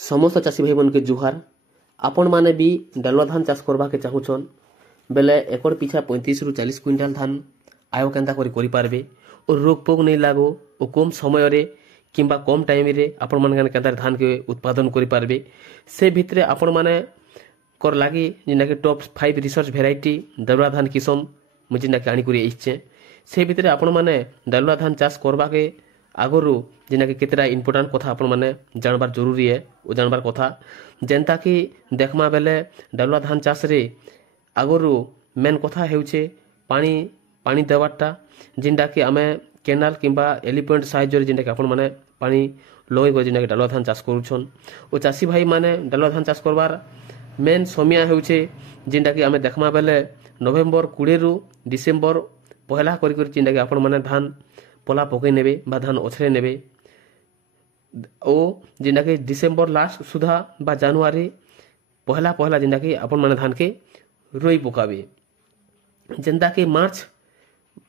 समस्त चाषी भाई मन के जुहार। आपण माने भी डालुआ धान चाष करबा के चाहूछन बेले एकड़ पिछा 35 रु 40 क्विंटाल धान आय केंता करी पारबे और रोग पोग नहीं लागो और कम समय रे किंबा कम टाइम रे आपण माने केंता धान के उत्पादन करी पारबे से भितरे आपण माने कर लागी जिना के टॉप 5 रिसर्च वेराइटी डालुआ धान किसम मुझे ना आनी करी इच्छे से भितरे आपण माने डालुआ धान चाष करबा के आगरु जिना के केतरा इंपोर्टेंट कथा आपण माने जानबार जरूरी है ओ जानबार कथा जेंता कि देखमा बेले डालुआ धान चाष रे आगरु मेन कथा हेउचे पानी पानी देवाटा जिंडा कि आमे केनाल किंबा एलिफेंट साइज रे जिंडा कि आपण माने पानी लई गो जिंडा कि डालुआ धान चाष करूछन ओ चासी भाई माने डालुआ धान चाष करबार मेन समय हेउचे जिंडा कि आमे देखमा बेले नवेम्बर 20 रु डिसेम्बर पहला करी जिंडा कि आपण माने धान पला पकई नेबे बा धान ओछरे नेबे ओ जिंडा कि डिसेम्बर लास्ट सुधा बा जनवरी पहला पहला जिंडा कि आपण माने धान के रोई पकाबे जेंता कि मार्च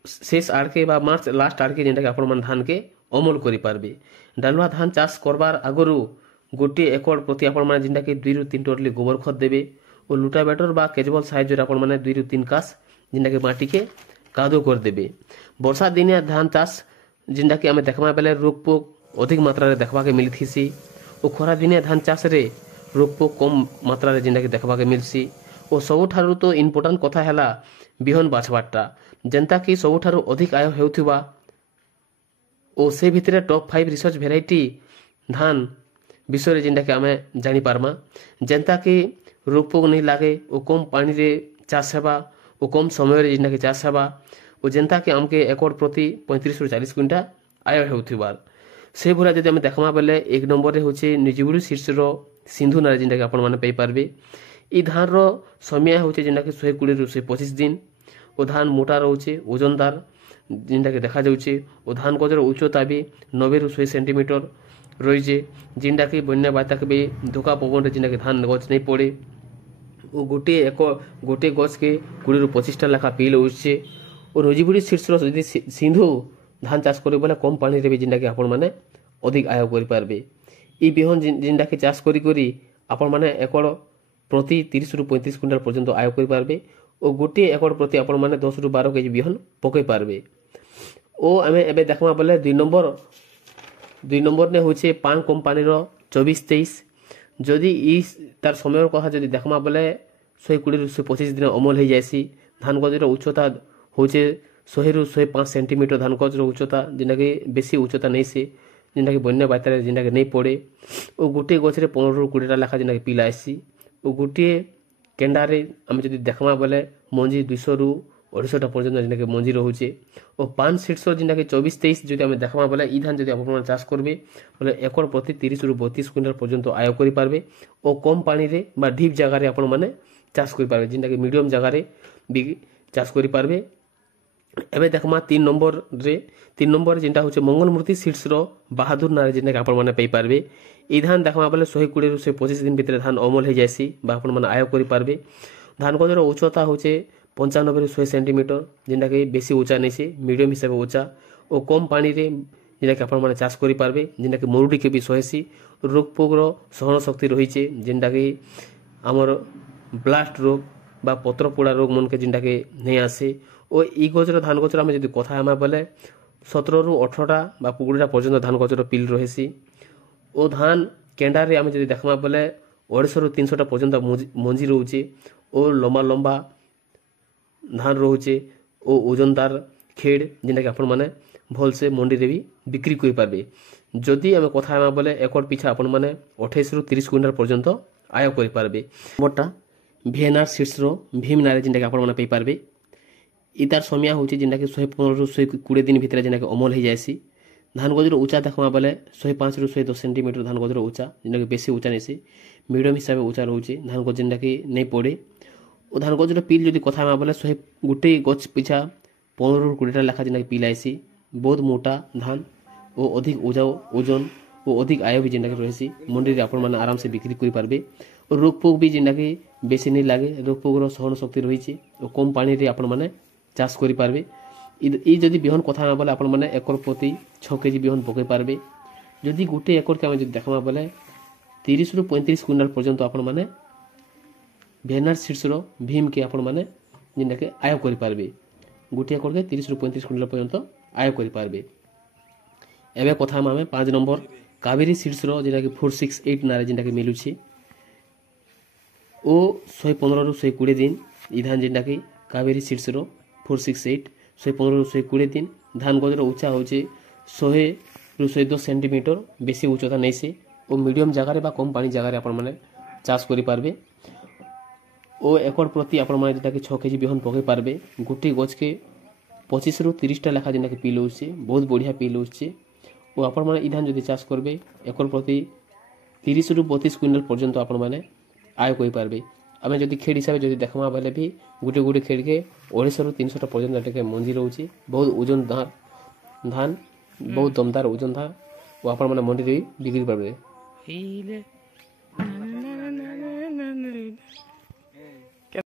शेष आड़के बा मार्च लास्ट आड़के जिंडा कि आपण माने धान के अमल करि पारबे डालुआ धान चाष करबार आगरु गोटे एकड़ प्रति आपण माने जिंडा कि 2 रु 3 टोटली गोबर खत देबे और लुटावेटर बा केजबल साइज रे आपण माने 2 रु 3 कास जिंडा कि माटी के कादो कर देबे। वर्षा दिनिया धान चाष जिंडा कि आमे देखमा बेले रोग पोक अधिक मात्रा रे देखबा के मिलथिसी और खरा दिनिया धान चाष रे रोग पोक कम मात्रा रे जिंडा कि देखबा के मिलसी और सबुठारु तो इंपोर्टेंट कथा हैला बिहन बाछबाटा जेंता कि सबुठारु अधिक आय हेउथिबा ओ से भितरे टॉप 5 रिसर्च वेराइटी धान विषय रे जिंडा कि आमे जानि पारमा जेंता कि रोग पोक नहीं लागे ओ कम पानी रे चाष हेबा ओ कम समय रे जिंडा कि चाष हेबा ओ जेंता कि हमके एकड़ प्रति 35 रु 40 क्विंटा आय हेउथिबार से भरा जदि आमे देखमा बेले एक नंबर रे होचे निजिबुडू शीर्ष रो सिंधु नारे जिंडा कि आपण माने पई पारबे ई धान रो समय होचे जिंडा कि 120 रु 125 दिन ओ धान मोटा रहउचे ओजनदार जिंडा कि देखा जाउचे ओ धान गजर उच्चता भी 90 रु 100 सेंटीमीटर रहिजे जिंडा कि बन्या बाता के भी धोका पवन रे जिंडा कि धान गछ नहीं पड़े ओ गोटे गछ के 20 रु 25 टा लेखा पील उछे और नजिबुडी शीर्ष रो यदि सिंधु धान चाष करे बोले कम पानी रे भी जिंडा कि आपण माने अधिक आय करि पारबे ई बिहन जिंडा कि चाष करी आपण माने एकड़ प्रति 30 रु 35 क्विंटाल पर्यंत आय करि पारबे और गोटे एकड़ प्रति आपण माने 10 रु 12 केजी बिहन पकई पारबे ओ आमे एबे देखमा बोले 2 नंबर ने होचे पान कंपनी रो 24-23 जदि ई तार समय कथा जदि देखमा बोले 120 रु 125 दिन अमल हो जायसी धान गजर उच्चता होचे 100 रु 105 सेंटीमीटर धान गजर उच्चता जिंडा कि बेसी उच्चता नहीं से जिंडा कि बन्या बातार जिंडा कि नहीं पड़े और गोटे गछरे 15 रु 20 टा लाखा जिंडा कि पिला आसी और गोटे केंडारे आमे जदि देखमा बोले मंजी 200 रु 250 टा पर्यंत जिंडा कि मंजी रहउचे और पान सीड्स जिंडा कि 24-23 जदि आमे देखमा बोले ई धान जदि आपण चाष करबे बोले एकड़ प्रति 30 रु 32 क्विंटल पर्यंत आय करि पारबे और कम पानी रे बा डीप जगह रे आपण माने चाष करि पारबे जिंडा कि मीडियम जगह रे भी चाष करि पारबे। एबे देखमा 3 नंबर जिंडा होचे मंगलमूर्ति सीड्स रो बहादुर नारे जिंडा कि आपण माने पई पारबे ई धान देखमा बोले 120 रु 125 दिन भितर धान अमल हो जायसी बा आपण माने आय करि पारबे धान गजर उच्चता होचे 95 रु 100 सेंटीमीटर जिंडा कि बेसी ऊंचा नहीं से मीडियम हिसाब ऊंचा और कम पानी रे जिंडा कि आपण माने चाष करि पारबे जिंडा कि मरुडी के भी सहेसी रोग पोग रो सहन शक्ति रहिचे जिंडा कि हमर ब्लास्ट रोग बा पत्र पोड़ा रोग मन के जिंडा कि नहीं आसे और ई गजर धान गजर आमे जदि कथा हमा बोले 17 रु 18 टा बा 20 टा पर्यंत धान गजर पिल रहेसी ओ धान केंडा रे आमे जदि देखमा बोले 250 रु 300 टा पर्यंत मंजी रहउचे और लंबा लंबा धान रहउचे ओ ओजनदार खेड़ जिंडा कि आपण माने भल से मंडी रे भी बिक्री करि पारबे जदि आमे कथा हमा बोले एकड़ पिछा आपण माने 28 रु 30 क्विंटल पर्यंत आय करि पारबे मोटा भिएनआर सीड्स रो भीम नारे जिंडा कि आपण माने पई पारबे ई तार समय होचे जिंडा कि 115 रु 120 दिन भितर जिंडा कि अमल हो जायसी धान गजर ऊंचा देखमा बोले 105 रु 110 सेंटीमीटर धान गजर ऊंचा जिंडा कि बेसी ऊंचा नहीं से मीडियम हिसाब ऊंचा रहउचे धान गजर जिंडा कि नहीं पड़े और धान गजर पिल जदि कथा हमा बोले 100 गोटे गछ पिछा 15 रु 20 टा लाखा जिंडा कि पिल आइसी बहुत मोटा धान ओ अधिक ओजन ओ अधिक आय भी जिंडा कि रहसी मंडी रे आपण माने आराम से बिक्री करि पारबे और रोग पोग भी जिंडा कि बेसी नहीं लागे रोग पोग रो सहन शक्ति रहिছে और कम पानी रे आपण माने चाष करि पारबे ई जदि बिहन कथा हमा बोले आपण माने एकड़ प्रति 6 केजी बिहन पकई पारबे जदि गोटे एकड़ के हम जदि देखमा बोले 30 ରୁ 35 क्विंटाल पर्यंत आपण माने भेनार सीड्स रो भीम के आपण माने जिनका के आय करि पारबे गोटे एकड़ के 30 ରୁ 35 क्विंटाल पर्यंत आय करि पारबे। एबे कथा हम 5 नंबर कावेरी सीड्स रो जिनका के 468 नारे जिनका के मिलुछि ओ 115 ରୁ 120 दिन ई धान जिनका के कावेरी सीड्स रो 468 115 ରୁ 120 दिन धान गजर उच्चा होचे 100 ରୁ 110 सेंटीमीटर बेसी उच्चता नहीं से और मीडियम जगह बा कम पानी जगह आपण माने चाष करि पारबे ओ एकड़ प्रति आपण माने जेटा के 6 केजी बिहन पके पारबे गुटी गछ के 25 ରୁ 30 टा लेखा जेना के पी लउछे बहुत बढ़िया पी लउछे ओ आपण माने ई धान जदि चाष करबे एकड़ प्रति 30 ରୁ 32 क्विंटल पर्यंत आपण माने आय करि पारबे। आमे जदि खेड हिसाब जदि देखमा बेले भी गुटे गुटे खेड के 250 ରୁ 300 टा पर्यंत जेटा के मंजी रहउछे बहुत ओजन धान बहुत दमदार ओजन था वो आपण माने मंडी रे बिक्री पारबे।